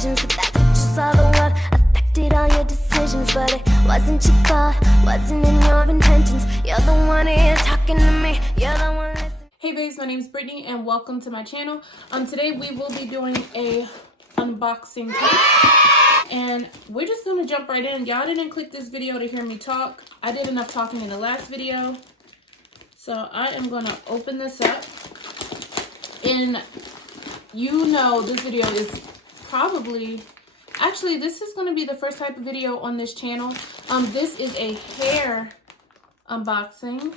visions, but that you saw the world affected all your decisions. But it wasn't your fault, wasn't in your intentions. You're the one here talking to me, you're the one listening. Hey babes, my name is Brittney and welcome to my channel. Today we will be doing a unboxing tape, and we're just gonna jump right in. Y'all didn't click this video to hear me talk. I did enough talking in the last video, so I am gonna open this up. And you know this video is probably, actually this is gonna be the first type of video on this channel. This is a hair unboxing.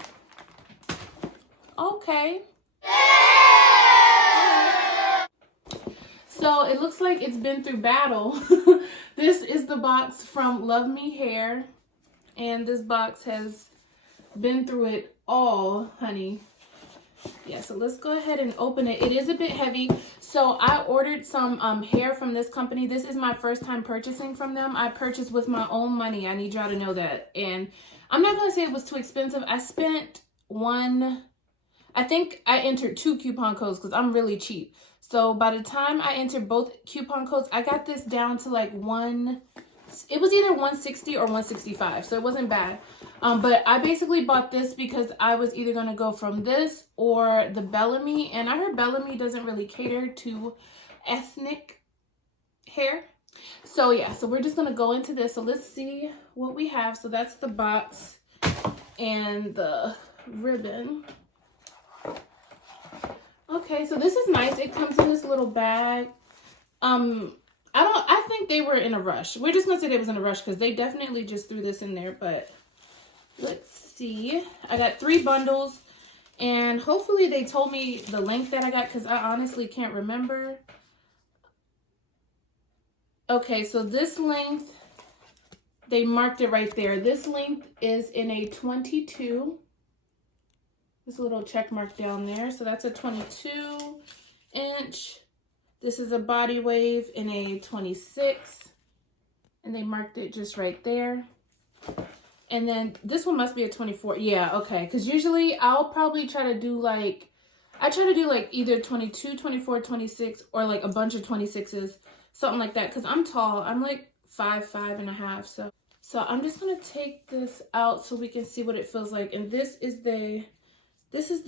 Okay. So it looks like it's been through battle. This is the box from LuvMeHair, and this box has been through it all, honey. Yeah, so let's go ahead and open it. It is a bit heavy. So I ordered some hair from this company. This is my first time purchasing from them. I purchased with my own money. I need y'all to know that. And I'm not going to say it was too expensive. I spent I think I entered 2 coupon codes because I'm really cheap. So by the time I entered both coupon codes, I got this down to like it was either 160 or 165. So it wasn't bad. But I basically bought this because I was either going to go from this or the Bellami. And I heard Bellami doesn't really cater to ethnic hair. So yeah, so we're just going to go into this. So let's see what we have. So that's the box and the ribbon. Okay, so this is nice. It comes in this little bag. I think they were in a rush. We're just gonna say they was in a rush because they definitely just threw this in there. But let's see. I got 3 bundles, and hopefully they told me the length that I got because I honestly can't remember. Okay, so this length, they marked it right there. This length is in a 22. This little check mark down there. So that's a 22 inch. This is a body wave in a 26. And they marked it just right there. And then this one must be a 24. Yeah, okay. Because usually I'll probably try to do like, I try to do like either 22, 24, 26, or like a bunch of 26s. Something like that. Because I'm tall. I'm like 5'5.5". So I'm just going to take this out so we can see what it feels like. And this is the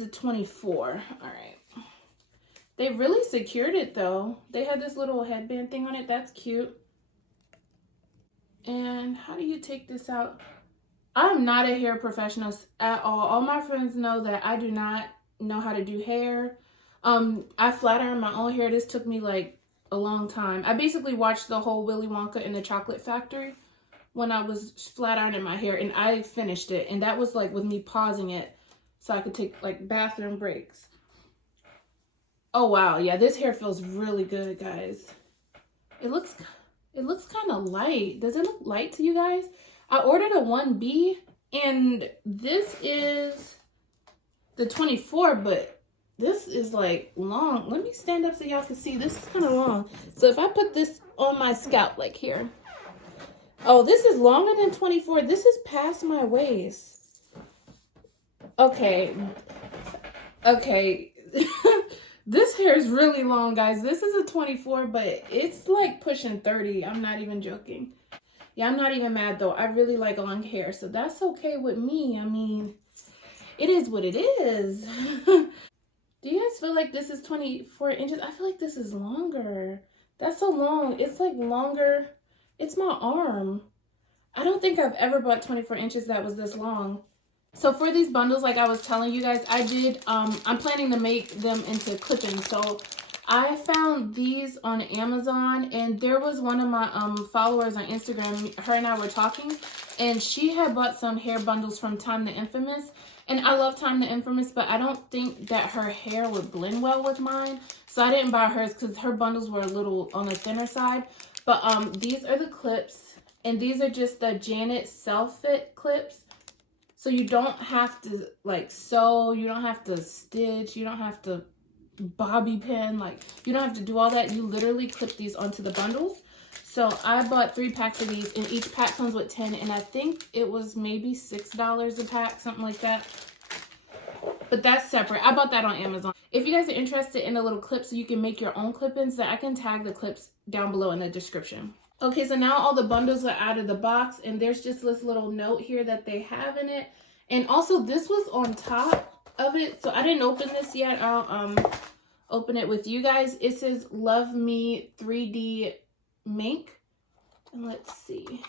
24. All right. They really secured it though. They had this little headband thing on it. That's cute. And how do you take this out? I'm not a hair professional at all. All my friends know that I do not know how to do hair. I flat iron my own hair. This took me like a long time. I basically watched the whole Willy Wonka and the Chocolate Factory when I was flat ironing my hair, and I finished it. And that was like with me pausing it so I could take like bathroom breaks. Oh wow, yeah, this hair feels really good, guys. It looks kind of light. Does it look light to you guys? I ordered a 1B, and this is the 24, but this is like long. Let me stand up so y'all can see. This is kind of long. So if I put this on my scalp like here. Oh, this is longer than 24. This is past my waist. Okay. This hair is really long, guys. This is a 24, but it's like pushing 30. I'm not even joking. Yeah, I'm not even mad though. I really like long hair, so that's okay with me. I mean, it is what it is. Do you guys feel like this is 24 inches? I feel like this is longer. That's so long. It's like longer. It's my arm. I don't think I've ever bought 24 inches that was this long. So for these bundles, like I was telling you guys, I did, I'm planning to make them into clip-ins. So I found these on Amazon, and there was one of my followers on Instagram, her and I were talking, and she had bought some hair bundles from Time the Infamous. And I love Time the Infamous, but I don't think that her hair would blend well with mine. So I didn't buy hers because her bundles were a little on the thinner side. But these are the clips, and these are just the Janet self-fit clips. So you don't have to like sew, you don't have to stitch, you don't have to bobby pin, like you don't have to do all that. You literally clip these onto the bundles. So I bought 3 packs of these, and each pack comes with 10, and I think it was maybe $6 a pack, something like that. but that's separate. I bought that on Amazon. If you guys are interested in a little clip so you can make your own clip-ins, then I can tag the clips down below in the description. Okay, so now all the bundles are out of the box, and there's just this little note here that they have in it. And also, this was on top of it, so I didn't open this yet. I'll open it with you guys. It says LuvMe 3D Mink. And let's see.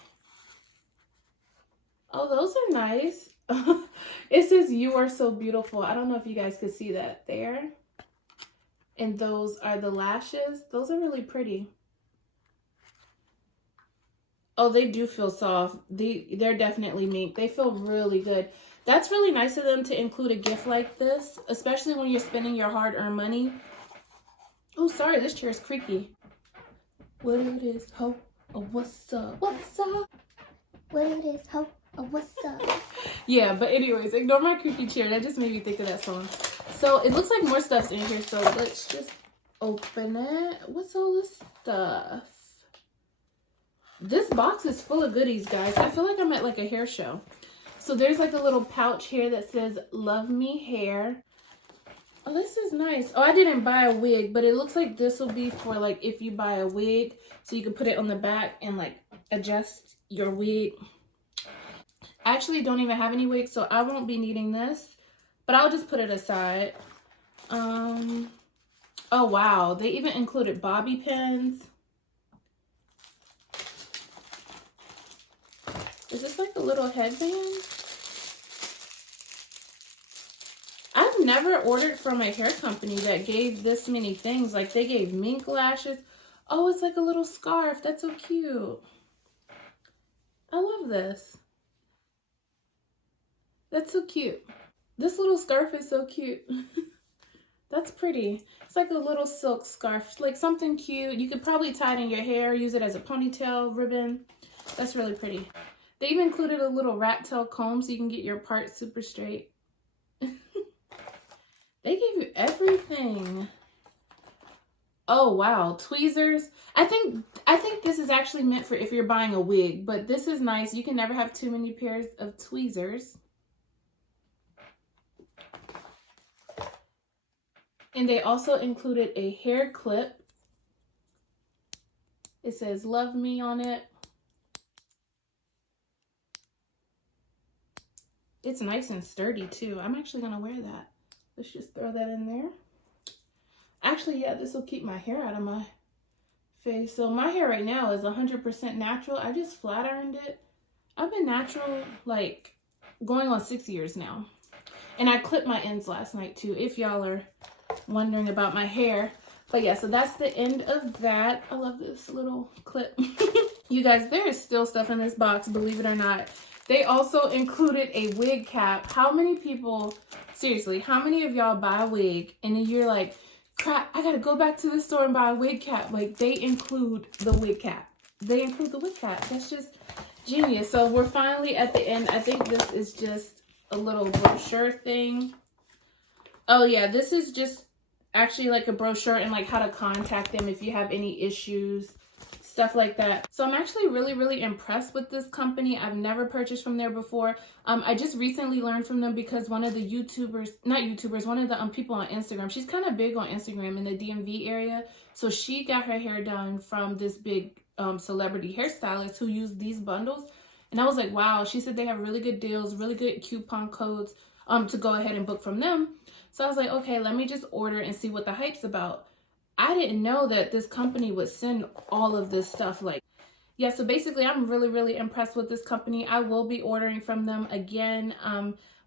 Oh, those are nice. It says "You are so beautiful." I don't know if you guys could see that there. And those are the lashes. Those are really pretty. Oh, they do feel soft. They're definitely mink. They feel really good. That's really nice of them to include a gift like this, especially when you're spending your hard-earned money. Oh, sorry, this chair is creaky. What it is, ho? Oh, what's up? What's up? What it is, ho? Oh, what's up? Yeah, but anyways, ignore my creaky chair. That just made me think of that song. So it looks like more stuff's in here, so let's just open it. What's all this stuff? This box is full of goodies, guys. I feel like I'm at like a hair show. So there's like a little pouch here that says LuvMeHair. Oh, this is nice. Oh, I didn't buy a wig, but it looks like this will be for like if you buy a wig, so you can put it on the back and like adjust your wig. I actually don't even have any wigs, so I won't be needing this, but I'll just put it aside. Oh wow, they even included bobby pins. Is this like a little headband? I've never ordered from a hair company that gave this many things. Like they gave mink lashes. Oh, it's like a little scarf. That's so cute. I love this. That's so cute. This little scarf is so cute. That's pretty. It's like a little silk scarf, like something cute. You could probably tie it in your hair, use it as a ponytail ribbon. That's really pretty. They even included a little rat tail comb so you can get your parts super straight. They gave you everything. Oh wow, tweezers. I think this is actually meant for if you're buying a wig, but this is nice. You can never have too many pairs of tweezers. And they also included a hair clip. It says LuvMe on it. It's nice and sturdy too. I'm actually gonna wear that. Let's just throw that in there. Actually, yeah, this will keep my hair out of my face. So my hair right now is 100% natural. I just flat ironed it. I've been natural like going on 6 years now. And I clipped my ends last night too, if y'all are wondering about my hair. But yeah, so that's the end of that. I love this little clip. You guys, there is still stuff in this box, believe it or not. They also included a wig cap. How many people, seriously, how many of y'all buy a wig and then you're like, crap, I gotta go back to the store and buy a wig cap? Like, they include the wig cap. They include the wig cap. That's just genius. So we're finally at the end. I think this is just a little brochure thing. Oh yeah, this is just actually like a brochure and like how to contact them if you have any issues, stuff like that. So I'm actually really impressed with this company. I've never purchased from there before. I just recently learned from them because one of the one of the people on Instagram, she's kind of big on Instagram in the DMV area. So she got her hair done from this big celebrity hairstylist who used these bundles. And I was like, wow, she said they have really good deals, really good coupon codes to go ahead and book from them. So I was like, okay, let me just order and see what the hype's about. I didn't know that this company would send all of this stuff. Like, yeah, so basically I'm really impressed with this company. I will be ordering from them again.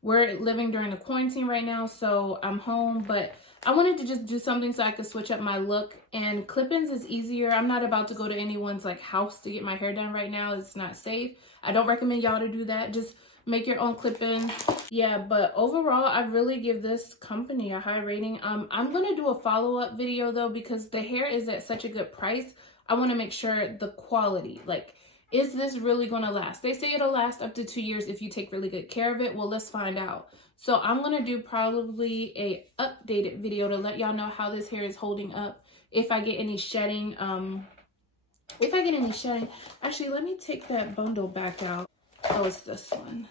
We're living during the quarantine right now, so I'm home, but I wanted to just do something so I could switch up my look, and clip-ins is easier. I'm not about to go to anyone's like house to get my hair done right now. It's not safe. I don't recommend y'all to do that. Just make your own clip-in. Yeah, but overall I really give this company a high rating. I'm gonna do a follow-up video though, because the hair is at such a good price. I want to make sure the quality, like, is this really gonna last? They say it'll last up to 2 years if you take really good care of it. Well, let's find out. So I'm gonna do probably a updated video to let y'all know how this hair is holding up, if I get any shedding. Actually, let me take that bundle back out. Oh, it's this one.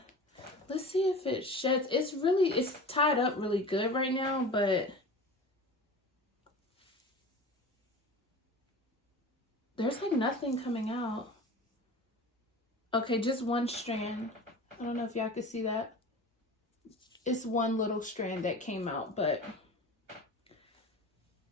let's see if it sheds. It's tied up really good right now, but there's like nothing coming out. Okay, just one strand. I don't know if y'all can see that. It's one little strand that came out, but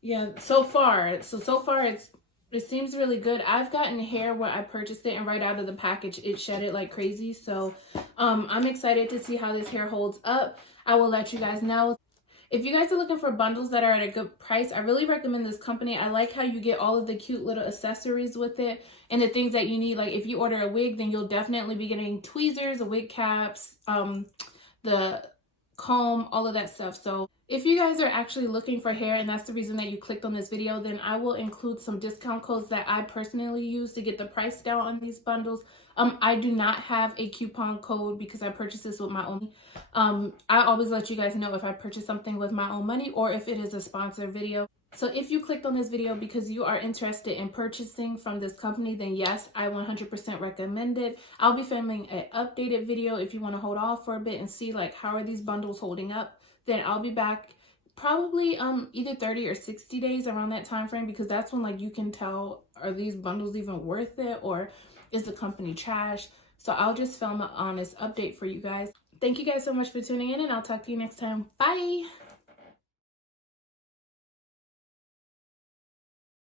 yeah, so far it seems really good. I've gotten hair where I purchased it and right out of the package it shedded like crazy. So I'm excited to see how this hair holds up. I will let you guys know. If you guys are looking for bundles that are at a good price, I really recommend this company. I like how you get all of the cute little accessories with it and the things that you need. Like if you order a wig, then you'll definitely be getting tweezers, wig caps, the comb, all of that stuff. So if you guys are actually looking for hair and that's the reason that you clicked on this video, then I will include some discount codes that I personally use to get the price down on these bundles. I do not have a coupon code because I purchased this with my own. I always let you guys know if I purchase something with my own money or if it is a sponsored video. So if you clicked on this video because you are interested in purchasing from this company, then yes, I 100% recommend it. I'll be filming an updated video if you want to hold off for a bit and see like how are these bundles holding up. Then I'll be back probably either 30 or 60 days around that time frame, because that's when like you can tell, are these bundles even worth it or is the company trash? So I'll just film an honest update for you guys. Thank you guys so much for tuning in, and I'll talk to you next time. Bye.